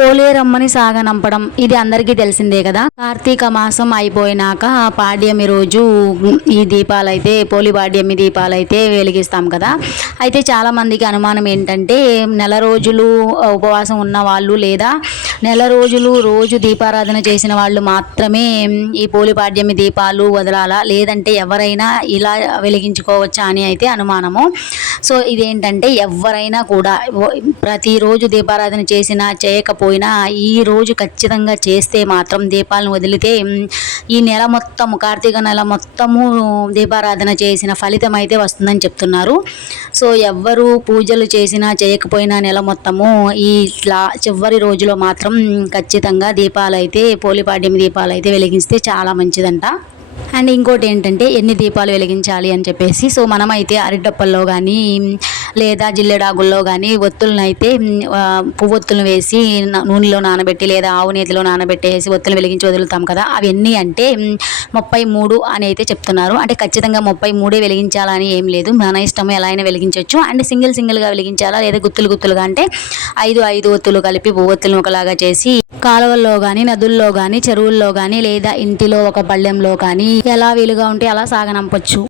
పోలేరమ్మని సాగనంపడం ఇది అందరికీ తెలిసిందే కదా. కార్తీక మాసం అయిపోయినాక పాడ్యమి రోజు ఈ దీపాలైతే పోలి పాడ్యమి దీపాలైతే వెలిగిస్తాం కదా. అయితే చాలామందికి అనుమానం ఏంటంటే నెల రోజులు ఉపవాసం ఉన్న వాళ్ళు లేదా నెల రోజులు రోజు దీపారాధన చేసిన వాళ్ళు మాత్రమే ఈ పోలిపాడ్యమి దీపాలు వదలాలా? లేదంటే ఎవరైనా ఇలా వెలిగించుకోవచ్చా అని అయితే అనుమానము. సో ఇదేంటంటే ఎవరైనా కూడా ప్రతిరోజు దీపారాధన చేసినా చేయకపోయినా ఈ రోజు ఖచ్చితంగా చేస్తే మాత్రం దీపాలను వదిలితే ఈ నెల మొత్తం కార్తీక నెల మొత్తము దీపారాధన చేసిన ఫలితం అయితే వస్తుందని చెప్తున్నారు. సో ఎవ్వరు పూజలు చేసినా చేయకపోయినా నెల మొత్తము ఈ లా చివరి రోజులో మాత్రం ఖచ్చితంగా దీపాలు అయితే పోలిపాడ్యం దీపాలు అయితే వెలిగిస్తే చాలా మంచిదంట. అండ్ ఇంకోటి ఏంటంటే ఎన్ని దీపాలు వెలిగించాలి అని చెప్పేసి సో మనమైతే అరిటప్పల్లో కానీ లేదా జిల్లెడాగుల్లో కానీ ఒత్తులను అయితే పువ్వొత్తులను వేసి నూనెలో నానబెట్టి లేదా ఆవు నేతిలో నానబెట్టేసి ఒత్తులు వెలిగించి వదులుతాం కదా అవన్నీ అంటే ముప్పై మూడు అని అయితే చెప్తున్నారు. అంటే ఖచ్చితంగా ముప్పై మూడే వెలిగించాలని ఏం లేదు. మన ఇష్టం ఎలా అయినా వెలిగించవచ్చు అండ్ సింగిల్ సింగిల్గా వెలిగించాలా? లేదా గుత్తులు గుత్తులుగా అంటే ఐదు ఐదు ఒత్తులు కలిపి పువ్వొత్తులను ఒకలాగా చేసి కాలువల్లో కానీ నదుల్లో కానీ చెరువుల్లో కానీ లేదా ఇంటిలో ఒక పళ్ళెంలో కానీ ఎలా వీలుగా ఉంటే అలా సాగనంపచ్చు.